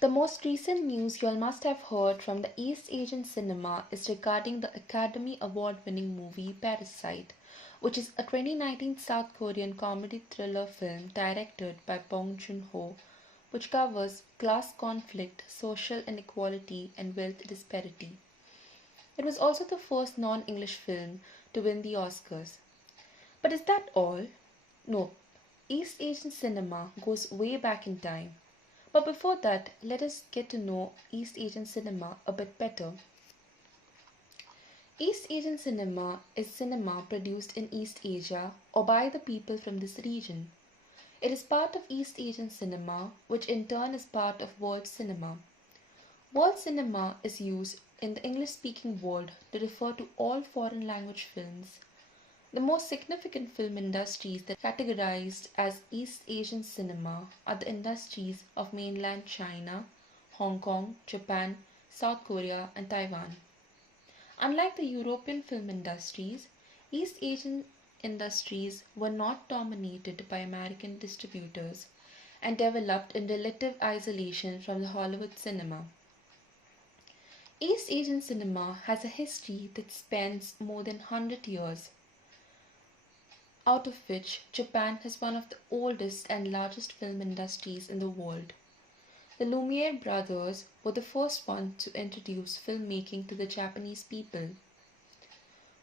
The most recent news you all must have heard from the East Asian cinema is regarding the Academy Award winning movie Parasite, which is a 2019 South Korean comedy thriller film directed by Bong Joon Ho, which covers class conflict, social inequality, and wealth disparity. It was also the first non English film to win the Oscars. But is that all? No. East Asian cinema goes way back in time. But before that, let us get to know East Asian cinema a bit better. East Asian cinema is cinema produced in East Asia or by the people from this region. It is part of East Asian cinema, which in turn is part of world cinema. World cinema is used in the English speaking world to refer to all foreign language films. The most significant film industries that are categorized as East Asian cinema are the industries of mainland China, Hong Kong, Japan, South Korea, and Taiwan. Unlike the European film industries, East Asian industries were not dominated by American distributors and developed in relative isolation from the Hollywood cinema. East Asian cinema has a history that spans more than 100 years, out of which Japan has one of the oldest and largest film industries in the world. The Lumiere brothers were the first ones to introduce filmmaking to the Japanese people.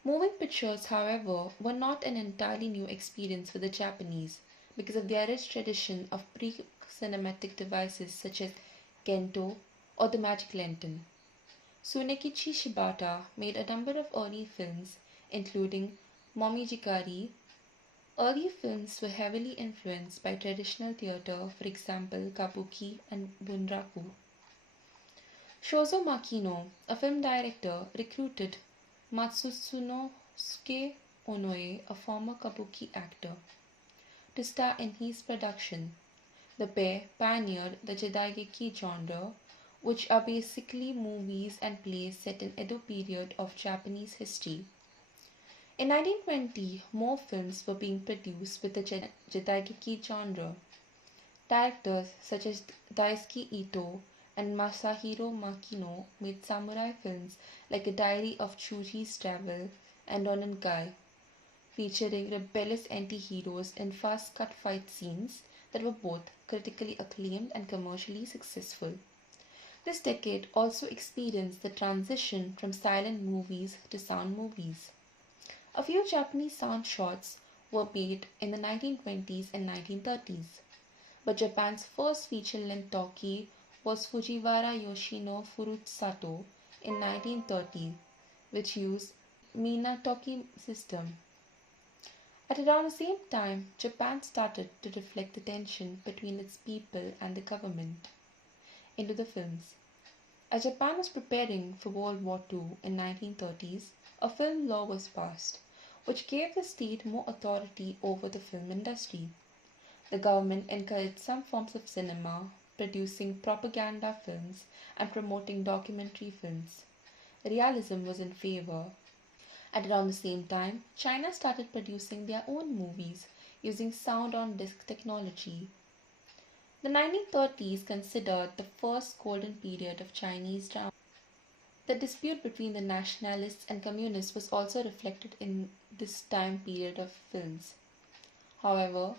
Moving pictures, however, were not an entirely new experience for the Japanese because of their rich tradition of pre-cinematic devices such as Gento or the magic lantern. Tsunekichi Shibata made a number of early films, including Momijikari. Early films were heavily influenced by traditional theatre, for example kabuki and bunraku. Shozo Makino, a film director, recruited Matsunosuke Onoe, a former kabuki actor, to star in his production. The pair pioneered the Jidaigeki genre, which are basically movies and plays set in Edo period of Japanese history. In 1920, more films were being produced with the Jidaigeki genre. Directors such as Daisuke Ito and Masahiro Makino made samurai films like A Diary of Chuji's Travel and Onengai, featuring rebellious anti-heroes in fast-cut fight scenes that were both critically acclaimed and commercially successful. This decade also experienced the transition from silent movies to sound movies. A few Japanese sound shots were made in the 1920s and 1930s, but Japan's first feature-length talkie was Fujiwara Yoshino Furusato in 1930, which used Minatoki system. At around the same time, Japan started to reflect the tension between its people and the government into the films. As Japan was preparing for World War II in 1930s, a film law was passed, which gave the state more authority over the film industry. The government encouraged some forms of cinema, producing propaganda films and promoting documentary films. Realism was in favor. At around the same time, China started producing their own movies using sound on disc technology. The 1930s considered the first golden period of Chinese drama. The dispute between the nationalists and communists was also reflected in this time period of films. However,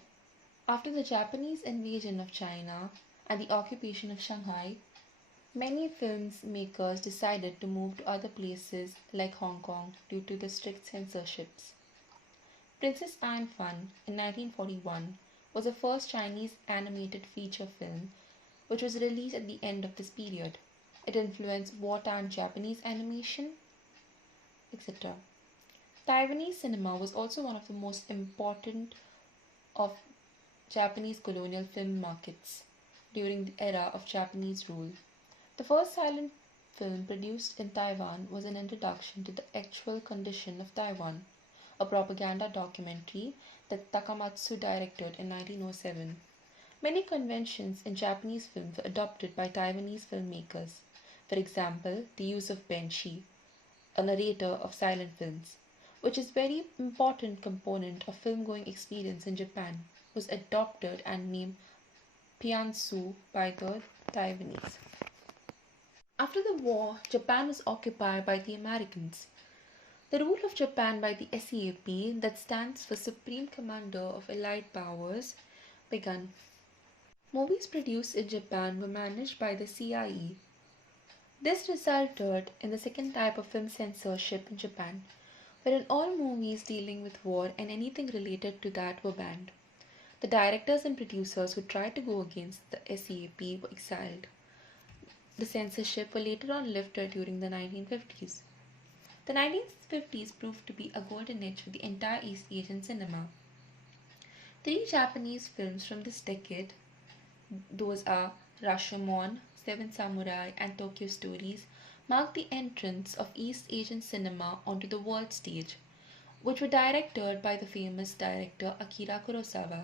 after the Japanese invasion of China and the occupation of Shanghai, many filmmakers decided to move to other places like Hong Kong due to the strict censorships. Princess Anne Fun in 1941 was the first Chinese animated feature film which was released at the end of this period. It influenced wartime Japanese animation, etc. Taiwanese cinema was also one of the most important of Japanese colonial film markets during the era of Japanese rule. The first silent film produced in Taiwan was an introduction to the actual condition of Taiwan, a propaganda documentary that Takamatsu directed in 1907. Many conventions in Japanese films were adopted by Taiwanese filmmakers. For example, the use of Benshi, a narrator of silent films, which is a very important component of film-going experience in Japan, was adopted and named Piansu by the Taiwanese. After the war, Japan was occupied by the Americans. The rule of Japan by the SEAP, that stands for Supreme Commander of Allied Powers, began. Movies produced in Japan were managed by the CIE. This resulted in the second type of film censorship in Japan, wherein all movies dealing with war and anything related to that were banned. The directors and producers who tried to go against the SEAP were exiled. The censorship were later on lifted during the 1950s. The 1950s proved to be a golden age for the entire East Asian cinema. Three Japanese films from this decade, those are Rashomon, Seven Samurai, and Tokyo Stories, marked the entrance of East Asian cinema onto the world stage, which were directed by the famous director Akira Kurosawa.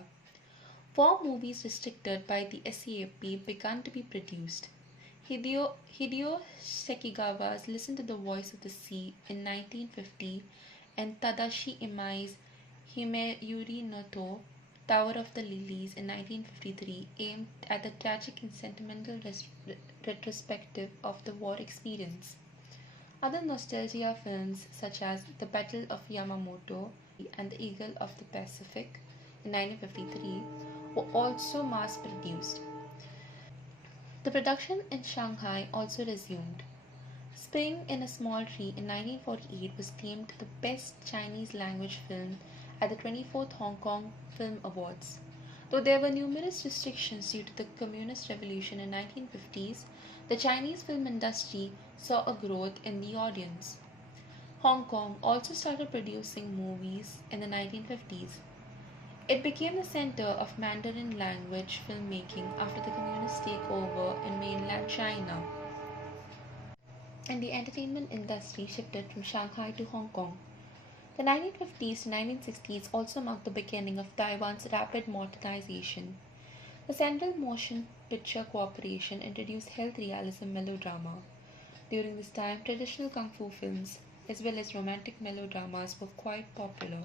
Four movies restricted by the SEAP began to be produced. Hideo Sekigawa's Listen to the Voice of the Sea in 1950 and Tadashi Imai's Himeyuri no To, Tower of the Lilies in 1953 aimed at the tragic and sentimental retrospective of the war experience. Other nostalgia films such as The Battle of Yamamoto and The Eagle of the Pacific in 1953 were also mass produced. The production in Shanghai also resumed. Spring in a Small Tree in 1948 was named the best Chinese language film at the 24th Hong Kong Film Awards. Though there were numerous restrictions due to the Communist Revolution in 1950s, the Chinese film industry saw a growth in the audience. Hong Kong also started producing movies in the 1950s. It became the center of Mandarin language filmmaking after the communist takeover in mainland China, and the entertainment industry shifted from Shanghai to Hong Kong. The 1950s to 1960s also marked the beginning of Taiwan's rapid modernization. The Central Motion Picture Corporation introduced health realism melodrama. During this time, traditional kung fu films, as well as romantic melodramas, were quite popular.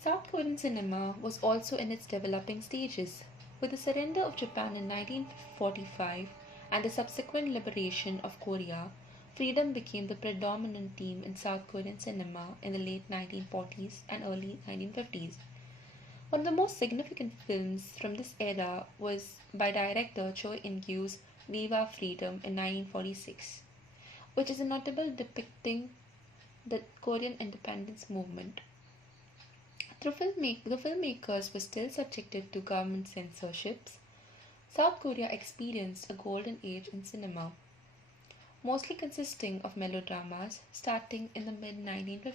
South Korean cinema was also in its developing stages. With the surrender of Japan in 1945 and the subsequent liberation of Korea, freedom became the predominant theme in South Korean cinema in the late 1940s and early 1950s. One of the most significant films from this era was by director Choi In-gyu's Viva Freedom in 1946, which is a notable depicting the Korean independence movement. The filmmakers were still subjected to government censorships. South Korea experienced a golden age in cinema, mostly consisting of melodramas starting in the mid 1950s.